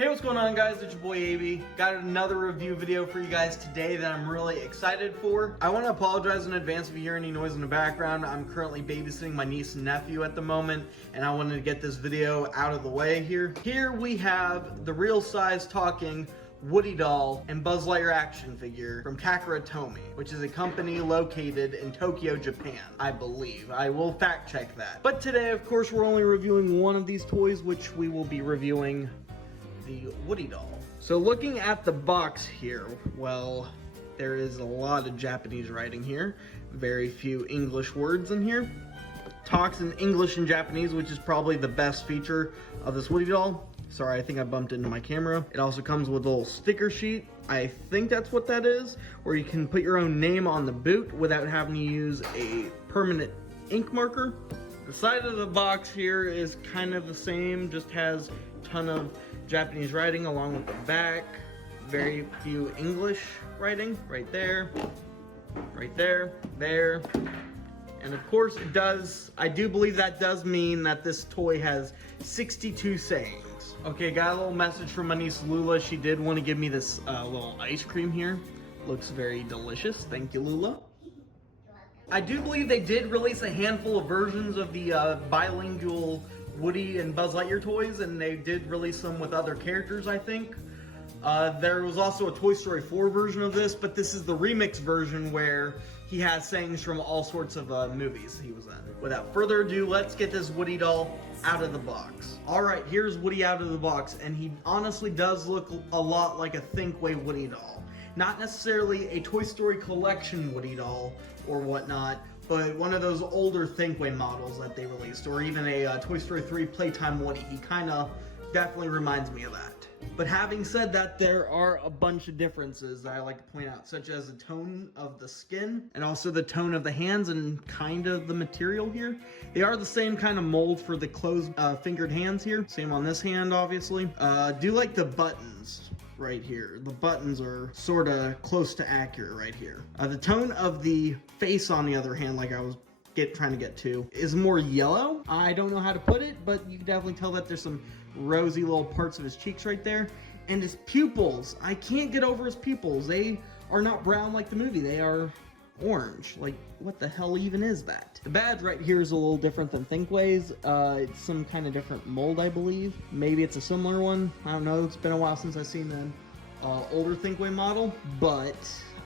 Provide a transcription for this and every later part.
Hey, what's going on, guys? It's your boy Ab. Got another review video for you guys today that I'm really excited for. I want to apologize in advance if you hear any noise in the background. I'm currently babysitting my niece and nephew at the moment, and I wanted to get this video out of the way here. Here we have the real size talking Woody doll and Buzz Lightyear action figure from TAKARA Tomy, which is a company located in Tokyo, Japan, I believe. I will fact check that. But today, of course, we're only reviewing one of these toys, which we will be reviewing the Woody doll. So looking at the box here, well, there is a lot of Japanese writing here. Very few English words in here. Talks in English and Japanese, which is probably the best feature of this Woody doll. Sorry, I think I bumped into my camera. It also comes with a little sticker sheet. I think that's what that is, where you can put your own name on the boot without having to use a permanent ink marker. The side of the box here is kind of the same, just has a ton of Japanese writing along with the back. Very few English writing right there, there. And of course it does, I do believe that does mean that this toy has 62 sayings. Okay, got a little message from my niece Lula. She did want to give me this little ice cream here. Looks very delicious. Thank you, Lula. I do believe they did release a handful of versions of the bilingual Woody and Buzz Lightyear toys, and they did release them with other characters, I think. There was also a Toy Story 4 version of this, but this is the remix version where he has sayings from all sorts of movies he was in. Without further ado, let's get this Woody doll out of the box. Alright, here's Woody out of the box, and he honestly does look a lot like a Thinkway Woody doll. Not necessarily a Toy Story collection Woody doll or whatnot, but one of those older Thinkway models that they released, or even a Toy Story 3 Playtime Woody. He kind of definitely reminds me of that. But having said that, there are a bunch of differences that I like to point out, such as the tone of the skin and also the tone of the hands and kind of the material here. They are the same kind of mold for the closed fingered hands here. Same on this hand, obviously. Do like the buttons right here. The buttons are sort of close to accurate right here. The tone of the face, on the other hand, like I was trying to get to, is more yellow. I don't know how to put it, but you can definitely tell that there's some rosy little parts of his cheeks right there. And his pupils, I can't get over his pupils. They are not brown like the movie. They are orange. Like, what the hell even is that? The badge right here is a little different than Thinkway's. It's some kind of different mold, I believe. Maybe it's a similar one. I don't know. It's been a while since I've seen an older Thinkway model. But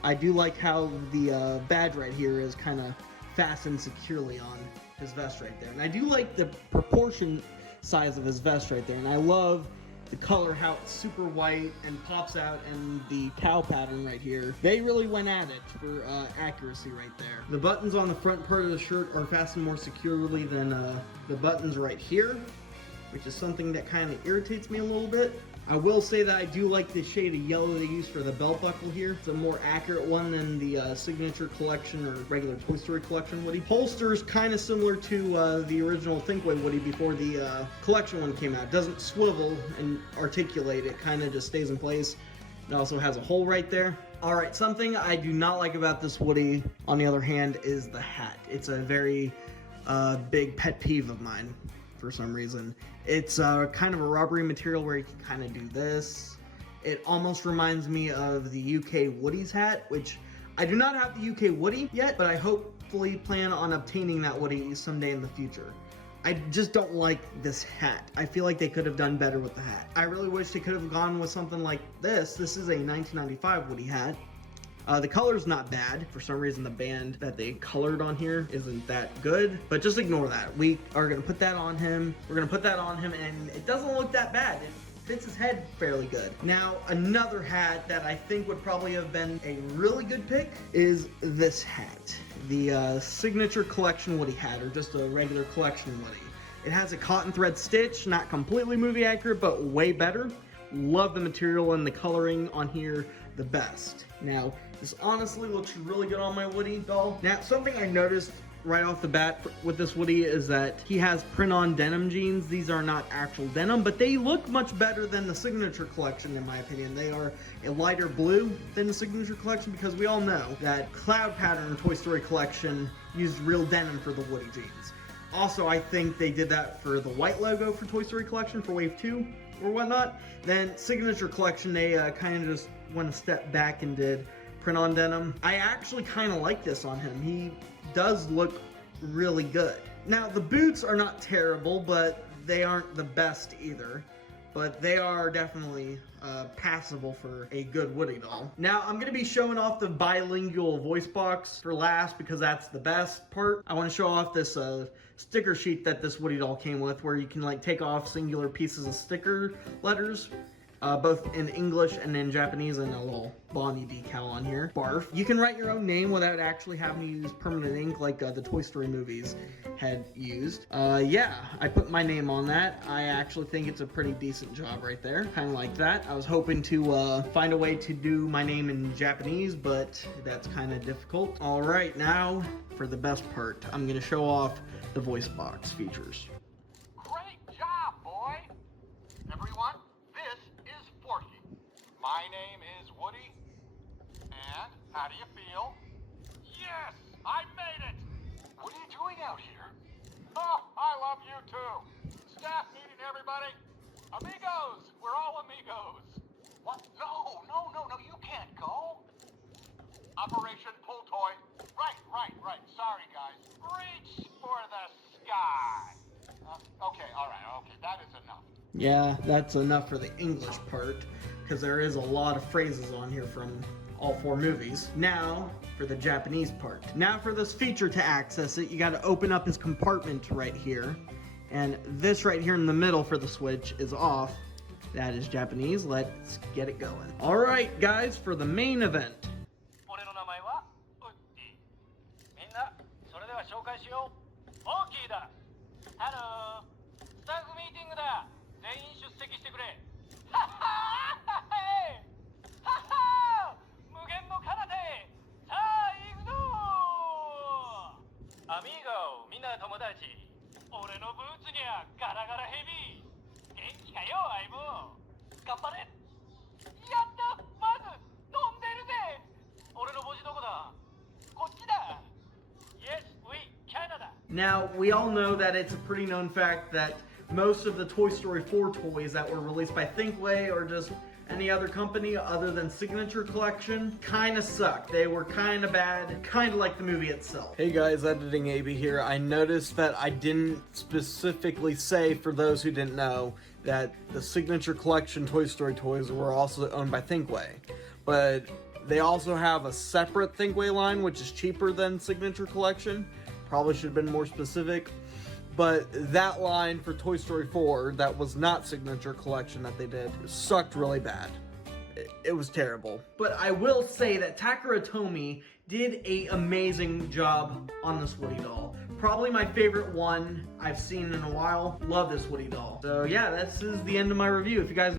I do like how the badge right here is kind of fastened securely on his vest right there. And I do like the proportion size of his vest right there. And I love the color, how it's super white and pops out, and the cow pattern right here. They really went at it for accuracy right there. The buttons on the front part of the shirt are fastened more securely than the buttons right here, which is something that kind of irritates me a little bit. I will say that I do like the shade of yellow they use for the belt buckle here. It's a more accurate one than the Signature Collection or regular Toy Story Collection Woody. Holster is kind of similar to the original Thinkway Woody before the collection one came out. It doesn't swivel and articulate, it kind of just stays in place. It also has a hole right there. Alright, something I do not like about this Woody, on the other hand, is the hat. It's a very big pet peeve of mine. For some reason. It's kind of a rubbery material where you can kind of do this. It almost reminds me of the UK Woody's hat, which I do not have the UK Woody yet, but I hopefully plan on obtaining that Woody someday in the future. I just don't like this hat. I feel like they could have done better with the hat. I really wish they could have gone with something like this. This is a 1995 Woody hat. The color's not bad. For some reason, the band that they colored on here isn't that good, but just ignore that. We are gonna put that on him. We're gonna put that on him, and it doesn't look that bad. It fits his head fairly good. Now, another hat that I think would probably have been a really good pick is this hat. The Signature Collection Woody hat, or just a regular Collection Woody. It has a cotton thread stitch, not completely movie accurate, but way better. Love the material and the coloring on here the best. Now, this honestly looks really good on my Woody doll. Now, something I noticed right off the bat with this Woody is that he has print-on denim jeans. These are not actual denim, but they look much better than the Signature Collection in my opinion. They are a lighter blue than the Signature Collection because we all know that Cloud Pattern Toy Story Collection used real denim for the Woody jeans. Also, I think they did that for the white logo for Toy Story Collection for Wave 2 or whatnot. Then Signature Collection, they kind of just went a step back and did print-on denim. I actually kind of like this on him. He does look really good. Now, the boots are not terrible, but they aren't the best either. But they are definitely passable for a good Woody doll. Now, I'm going to be showing off the bilingual voice box for last because that's the best part. I want to show off this sticker sheet that this Woody doll came with, where you can like take off singular pieces of sticker letters, both in English and in Japanese, and a little Bonnie decal on here. Barf. You can write your own name without actually having to use permanent ink like the Toy Story movies had used. Yeah, I put my name on that. I actually think it's a pretty decent job right there. Kind of like that. I was hoping to find a way to do my name in Japanese, but that's kind of difficult. All right, now for the best part. I'm going to show off the voice box features. Great job, boy! Everyone, this is Forky. My name is Woody. And how do you feel? Yes, I made it! What are you doing out here? Oh, I love you too. Staff meeting, everybody. Amigos, we're all amigos. What? No, you can't go. Operation Pull Toy. Right. Sorry, guys. Reach for the sky. Okay, all right, okay, that is enough. Yeah, that's enough for the English part, because there is a lot of phrases on here from all 4 movies. Now, for the Japanese part. Now for this feature to access it, you gotta open up his compartment right here. And this right here in the middle for the switch is off. That is Japanese. Let's get it going. All right, guys, for the main event. Amigo, みんな友達。俺のブーツにゃガラガラヘビー。元気かよ、相棒。頑張れ。やった、まず飛んでるぜ。俺の文字どこだ？こっちだ。Yes, we Canada. Now, we all know that it's a pretty known fact that most of the Toy Story 4 toys that were released by Thinkway or just any other company other than Signature Collection kind of sucked. They were kind of bad, kind of like the movie itself. Hey guys, Editing AB here. I noticed that I didn't specifically say, for those who didn't know, that the Signature Collection Toy Story toys were also owned by Thinkway. But they also have a separate Thinkway line, which is cheaper than Signature Collection. Probably should have been more specific. But that line for Toy Story 4 that was not Signature Collection that they did sucked really bad. It was terrible. But I will say that TAKARA TOMY did an amazing job on this Woody doll. Probably my favorite one I've seen in a while. Love this Woody doll. So yeah, this is the end of my review. If you guys